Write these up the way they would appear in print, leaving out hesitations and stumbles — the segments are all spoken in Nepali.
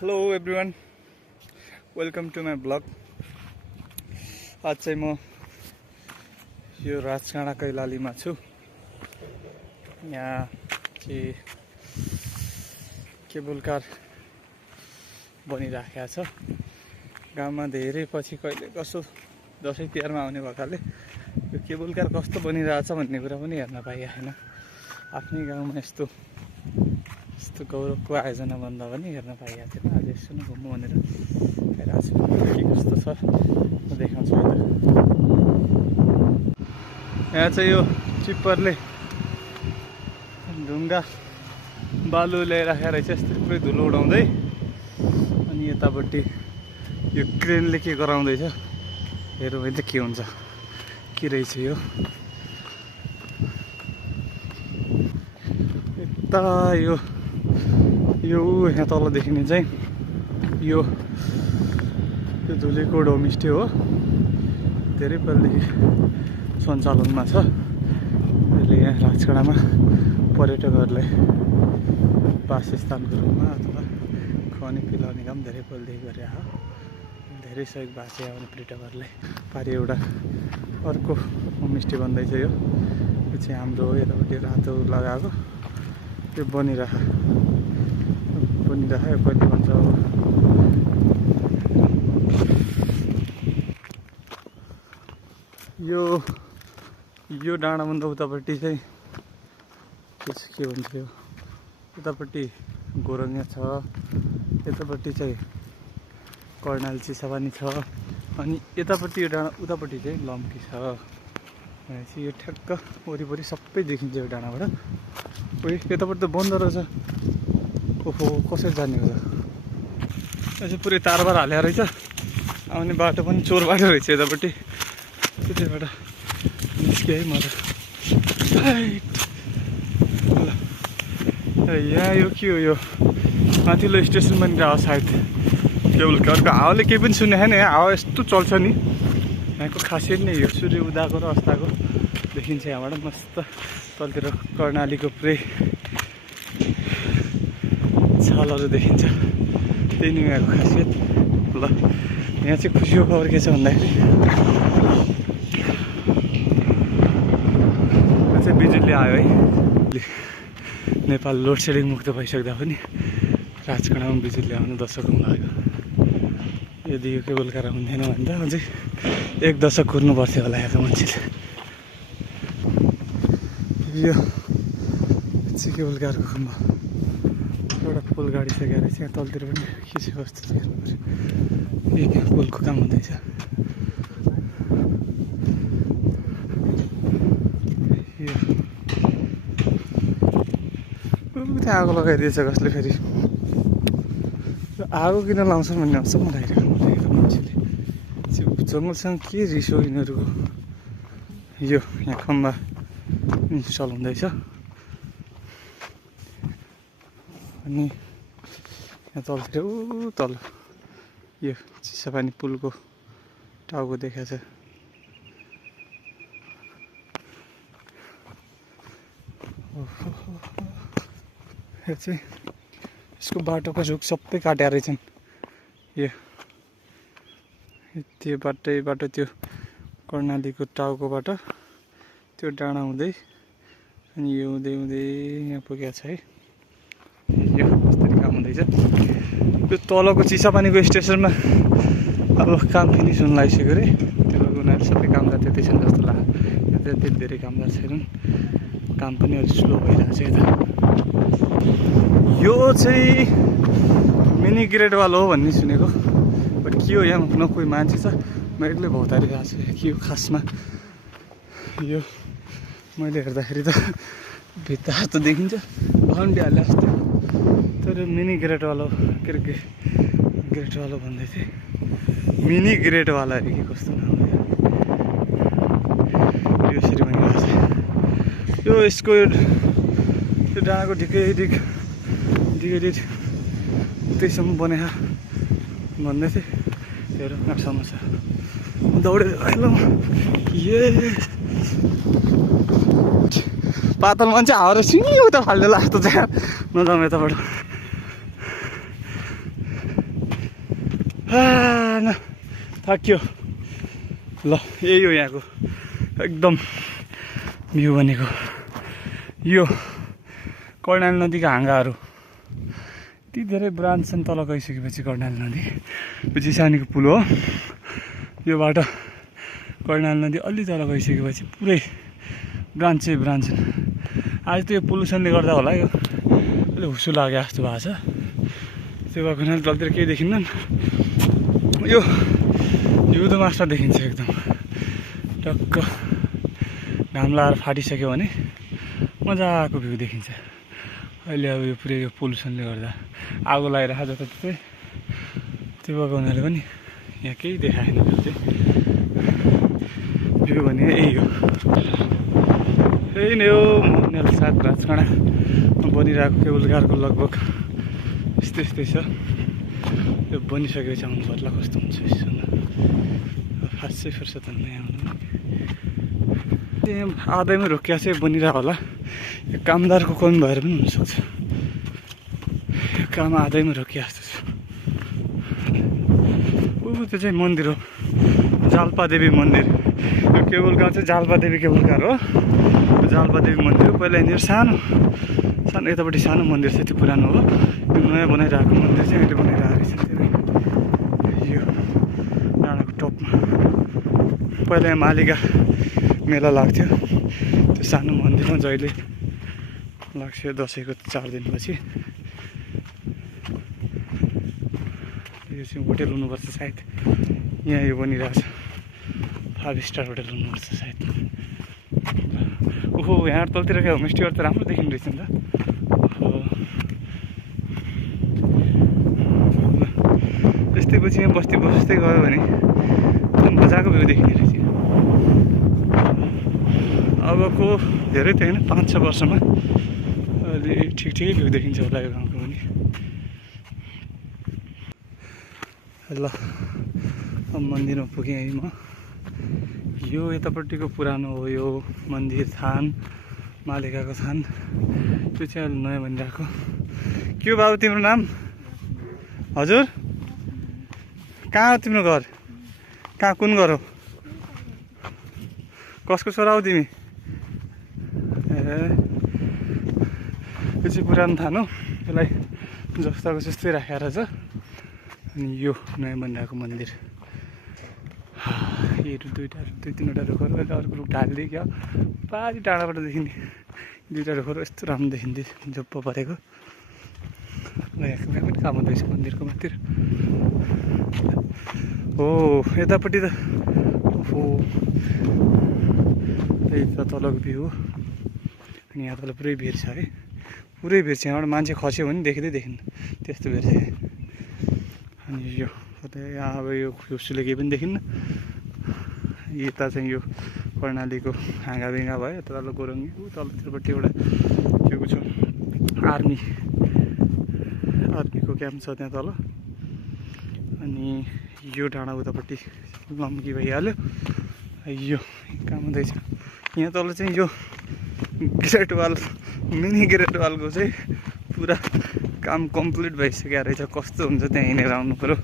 Hello everyone, welcome to my blog. आज चाहिँ म यो राजकाँडा कैलालीमा छु। यहाँ केबल कार बनिराखेको छ। गाउँमा धेरै पछि कहिले कसो दसैँ तिहारमा आउने भएकाले यो केबल कार कस्तो बनिरहेछ भन्ने कुरा पनि हेर्न पाइएन। आफ्नै गाउँमा यस्तो गौरवको आयोजना भन्दा पनि हेर्न पाइएको थिएन। आज यसो न घुम्नु भनेर आइरहेको छु। के कस्तो छ म देखाउँछु। यहाँ चाहिँ यो टिप्परले ढुङ्गा बालु ल्याइराखेको रहेछ। यस्तो पुरै धुलो उडाउँदै। अनि यतापट्टि यो क्रेनले के गराउँदैछ हेरौँ है त के हुन्छ। के रहेछ यो यता यो यहाँ तल देखिने चाहिँ यो धुलेकोड होमस्टे हो। धेरै पहिलेदेखि सञ्चालनमा छ। यसले यहाँ राजकाँडामा पर्यटकहरूलाई वासस्थानको रूपमा अथवा खुवाउने पिलाउने काम धेरै पहिलेदेखि गरिरहेको। धेरै सहयोग भएको छ आउने पर्यटकहरूलाई। पारि एउटा अर्को होमस्टे बन्दैछ। यो चाहिँ हाम्रो हो। यतापट्टि रातो लगाएको त्यो बनिरहेको कहिले भन्छ। यो डाँडाभन्दा उतापट्टि चाहिँ के भन्छ यो उतापट्टि गोरङ्गे छ। यतापट्टि चाहिँ कर्णाली चिसापानी छ। अनि यतापट्टि यो डाँडा उतापट्टि चाहिँ लम्की छ। भनेपछि यो ठ्याक्क वरिपरि सबै देखिन्छ यो डाँडाबाट। उयो यतापट्टि त बन्द रहेछ। ओहो कसरी जाने हो त। यसो पुरै तारबार हालेको रहेछ। आउने बाटो पनि चोर बाटो रहेछ यतापट्टि। त्यतिबाट निस्केँ है म त। यहाँ यो के हो यो माथिल्लो स्टेसन बनिरहेको सायद केबल कारको। हावाले केही पनि सुनेको छैन। यहाँ हावा यस्तो चल्छ नि। यहाँको खासियत नै यो सूर्य उदाएको र अस्ताएको देखिन्छ यहाँबाट मस्त। तलतिर कर्णालीको पुरै छालहरू देखिन्छ। त्यही नै यहाँको खासियत। ल यहाँ चाहिँ खुसीको खबर के छ भन्दाखेरि यहाँ चाहिँ बिजुली आयो है। नेपाल लोड सेडिङ मुक्त भइसक्दा पनि राजकाँडामा बिजुली आउनु दशकौँ लाग्यो। यदि यो केबल कार हुन्थेन भने त अझै 1 दशक कुर्नु पर्थ्यो होला यहाँको मान्छेले। यो चाहिँ केबल कारको खम्बा। एउटा पुल गाडिसकेको रहेछ। यहाँ तलतिर पनि के छ कस्तो छ हेर्नु पऱ्यो। यहाँ पुलको काम हुँदैछ। त्यहाँ आगो लगाइदिएछ कसले फेरि। आगो किन लाउँछ भन्ने अवसम्म लागिरहेको मान्छेले। जङ्गलसँग के रिस हो यिनीहरूको। यो यहाँ खम्बा इन्स्टल हुँदैछ। अनि यहाँ तलतिर तल यो चिसापानी पुलको टाउको देखाएको छ। यो चाहिँ यसको बाटोको रुख सबै काटेर रहेछन्। यो त्यो बाटो त्यो कर्णालीको टाउकोबाट त्यो डाँडा हुँदै अनि यो हुँदै यहाँ पुगेको छ है। यो कसरी काम हुँदैछ। यो तलको चिसापानीको स्टेसनमा अब काम फिनिस हुन लागिसक्यो अरे। त्यो उनीहरू सबै कामदार त्यतै छन् जस्तो लाग्यो। त्यति धेरै कामदार छैनन्। काम पनि अलिक स्लो भइरहेको छ यता। यो चाहिँ मिनी ग्रेडवाल हो भन्ने सुनेको। बट के हो यहाँ न कोही मान्छे छ। म एक्लै भौतारिरहेको छु। के हो खासमा यो मैले हेर्दाखेरि त भित्ता त देखिन्छ बाउन्ड्री हाले जस्तो। तर मिनी ग्रेडवाला ग्रेटवाला भन्दै थिएँ। मिनी ग्रेटवाला अरे कि कस्तो नाम हो यो। यसरी भनिरहेको छ। यो यसको त्यो डाँडाको ढिकै त्यहीसम्म बनाए भन्दै थिएँ। हेर कहाँसम्म छ। दौडेर आइलो पातल मान्छे हावाएर सिङ उता फाल्दै लाग्छ चाहिँ नजाउँ यताबाट। न थाक्यो ल यही हो यहाँको एकदम भ्यू भनेको यो कर्णाली नदीको हाँगाहरू यति धेरै ब्रान्च छन् तल गइसकेपछि कर्णाली नदी पछि सानीको पुल हो यो बाटो कर्णाली नदी अलि तल गइसकेपछि पुरै ब्रान्चै ब्रान्च आज त यो पोल्युसनले गर्दा होला यो अलि हुसु लाग्यो जस्तो भएको छ त्यो भएको हुनाले तलतिर केही देखिन्न यो हिउँदो मास्टर देखिन्छ एकदम टक्क घाम लगाएर फाटिसक्यो भने मजाको भ्यू देखिन्छ अहिले अब यो पुरै यो पोल्युसनले गर्दा आगो लगाइरहेको जताततै त्यो भएको हुनाले पनि यहाँ केही देखाएन त्यो चाहिँ भ्यू भने यही हो यही नै हो मोहनल साथ राजकाँडा बनिरहेको केबुल कारको लगभग यस्तै छ यो बनिसकेपछि आउनु पर्ला कस्तो हुन्छ यसो खासै फुर्सद नै आउनु आधैमा रोकिया चाहिँ बनिरहेको होला यो कामदारको कमी भएर पनि हुनसक्छ यो काम आधैमा रोकिया जस्तो छ त्यो चाहिँ मन्दिर हो जाल्पादेवी मन्दिर यो केबुल कार चाहिँ जाल्पादेवी केबुल कार हो जाल्पादेवी मन्दिर हो पहिला यहाँनिर सानो यतापट्टि सानो मन्दिर छ त्यो पुरानो हो यो नयाँ बनाइरहेको मन्दिर चाहिँ अहिले बनाइरहेको रहेछ यो डाँडाको टपमा पहिला यहाँ मालिका मेला लाग्थ्यो त्यो सानो मन्दिरमा जहिले लाग्छ दसैँको 4 दिनपछि यो चाहिँ होटेल हुनुपर्छ सायद यहाँ यो बनिरहेछ 5 स्टार होटेल हुनुपर्छ सायद ओहो यहाँ तलतिरको होमस्टेहरू त राम्रो देखिँदो रहेछ नि त त्यस्तै पछि यहाँ बस्ती बस्दै गयो भने मजाको भ्यू देखिने रहेछ अबको धेरै त होइन 5-6 वर्षमा अलि ठिकै भ्यू देखिन्छ होला यो गाउँको पनि ल अब मन्दिरमा पुगेँ है म यो यतापट्टिको पुरानो हो यो मन्दिर थान मालिकाको थान त्यो चाहिँ अहिले नयाँ बनिरहेको के हो बाबु तिम्रो नाम हजुर कहाँ हो तिम्रो घर कहाँ कुन घर हो कसको छोरा हो तिमी यो चाहिँ पुरानो थान हो यसलाई जस्ताको जस्तै राखेर छ अनि यो नयाँ बनिरहेको मन्दिर यो 2-3वटा रुखहरू अहिले अर्को रुख ढालिदियो क्या पारी टाढाबाट देखिने 2टा रुखहरू यस्तो राम्रो देखिन्थ्यो जप्प परेको ल यहाँ पनि काम हुँदैछ मन्दिरको मातिर हो यतापट्टि त हो त्यही त तलको भ्यू हो अनि यहाँ तल पुरै भिर छ है पुरै भिर छ यहाँबाट मान्छे खस्यो भने देखिँदै देखिन्न त्यस्तो भिर छ अनि यो यहाँ अब यो खुसुले केही पनि देखिन्न यता चाहिँ यो कर्णालीको हाँगाबिङ्गा भयो तल गोरङ्गी तलतिरपट्टि एउटा के छ आर्मीको क्याम्प छ त्यहाँ तल अनि यो डाँडा उतापट्टि लम्की भइहाल्यो यो काम हुँदैछ यहाँ तल चाहिँ यो ग्रेट वाल मिनी ग्रेट वालको चाहिँ पुरा काम कम्प्लिट भइसकेको रहेछ कस्तो हुन्छ त्यहाँ हिँडेर आउनु पऱ्यो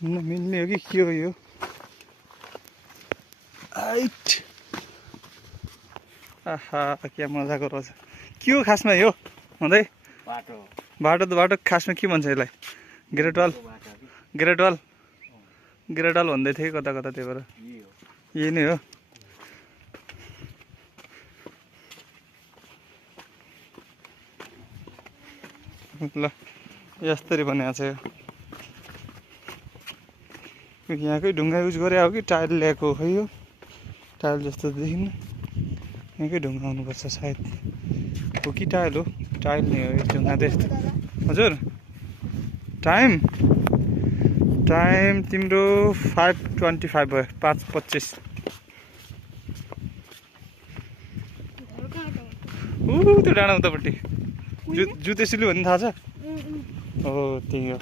मिल्ने हो कि के हो यो आइट आहा क्या मजाको रहेछ के हो खासमा यो हुँदै बाटो त बाटो खासमा के भन्छ यसलाई ग्रेट वाल भन्दै थिएँ कता त्यही भएर यही नै हो ल यस्तरी बनाएको छ यो यहाँकै ढुङ्गा युज गरे हो कि टाइल ल्याएको हो यो टाइल जस्तो देखिन्न यहाँकै ढुङ्गा आउनुपर्छ सायद हो कि टाइल हो टाइल नै हो ढुङ्गा त यस्तो हजुर टाइम तिम्रो 5:25 भयो 5:25 त्यो डाँडा उतापट्टि जुतेसुली भन्ने थाहा छ हो त्यही हो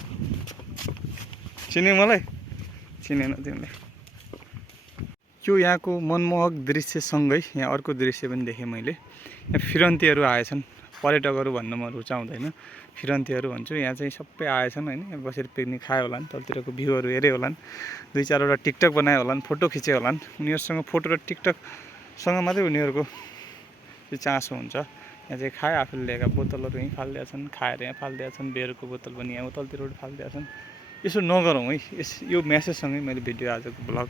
चिन्यो मलाई चिनेन तिमीले यो यहाँको मनमोहक दृश्यसँगै यहाँ अर्को दृश्य पनि देखेँ मैले। यहाँ फिरन्तीहरू आएछन्, पर्यटकहरू भन्न म रुचाउँदैन, फिरन्तीहरू भन्छु। यहाँ चाहिँ सबै आएछन् होइन, यहाँ बसेर पिकनिक खायो होलान्, तलतिरको भ्यूहरू हेऱ्यो होलान्, 2-4वटा टिकटक बनायो होलान्, फोटो खिच्यो होलान्। उनीहरूसँग फोटो र टिकटकसँग मात्रै उनीहरूको चाहिँ चासो हुन्छ। यहाँ चाहिँ खायो, आफूले ल्याएका बोतलहरू यहीँ फालिदिएका छन्, खाएर यहाँ फालिदिएका छन्, बियरको बोतल पनि यहाँ तलतिरबाट फालिदिएका छन्। यसो नगरौँ है। यो म्यासेजसँगै मैले भिडियो आजको ब्लग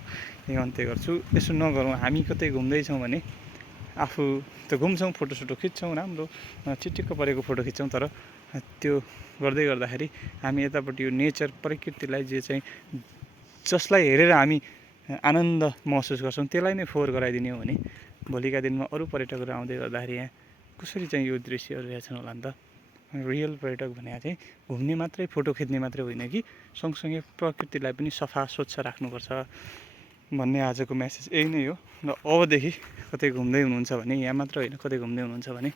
यहाँ अन्त्य गर्छु। यसो नगरौँ। हामी कतै घुम्दैछौँ भने आफू त घुम्छौँ, फोटोसोटो खिच्छौँ, राम्रो चिटिक्क परेको फोटो खिच्छौँ, तर त्यो गर्दै गर्दाखेरि हामी यतापट्टि यो नेचर प्रकृतिलाई जसलाई हेरेर हामी आनन्द महसुस गर्छौँ त्यसलाई नै फोहोर गराइदिने हो भने भोलिका दिनमा अरू पर्यटकहरू आउँदै गर्दाखेरि यहाँ कसरी चाहिँ यो दृश्यहरू हेर्छन् होला नि त। रियल पर्यटक भनेको चाहिँ घुम्ने मात्रै, फोटो खिच्ने मात्रै होइन कि सँगसँगै प्रकृतिलाई पनि सफा स्वच्छ राख्नुपर्छ भन्ने आजको म्यासेज यही नै हो। र अबदेखि कतै घुम्दै हुनुहुन्छ भने, यहाँ मात्र होइन कतै घुम्दै हुनुहुन्छ भने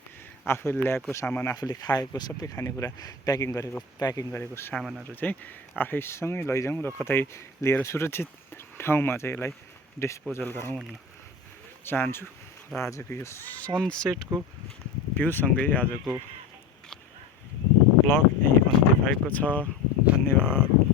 आफूले ल्याएको सामान, आफूले खाएको सबै खानेकुरा प्याकिङ गरेको सामानहरू चाहिँ आफैसँगै लैजाउँ र कतै लिएर सुरक्षित ठाउँमा चाहिँ यसलाई डिस्पोजल गरौँ भन्न चाहन्छु। र आजको यो सनसेटको भ्यूसँगै आजको ब्लग यहीँ अन्त्य भएको छ। धन्यवाद।